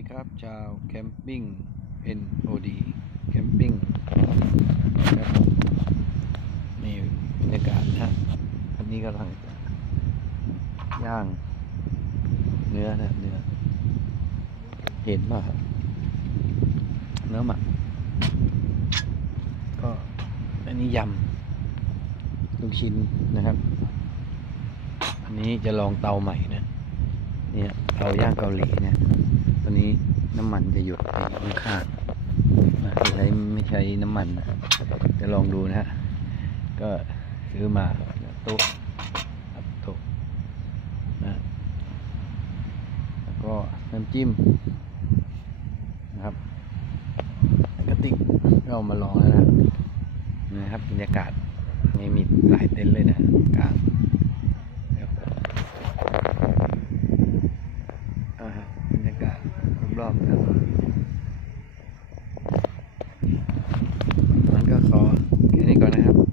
ดีครับ ชาวแคมปิ้ง NOD แคมปิ้งครับนี่บรรยากาศนะฮะวันนี้กำลังจะย่าง เนื้อนะเนื้อ เห็นมากครับเนื้อหมักก็อันนี้ยำลูกชิ้นนะครับ อันนี้จะลองเตาใหม่นะเนี่ยเตาย่างเกาหลีเนี่ย ตอนนี้น้ำมันจะหยดข้างข้างๆนะจะใช้ไม่ใช้น้ำมันนะจะลองดูนะฮะ ก็ซื้อมาโต๊ะอับโต๊ะนะแล้วก็น้ำจิ้มนะครับกระติกเอามาลองแล้วนะนะครับบรรยากาศนี่มีหลายเต็นท์เลยนะกลางครับ อ่าฮะบรรยากาศ รอบครับมันก็ขอแค่นี้ก่อนนะครับ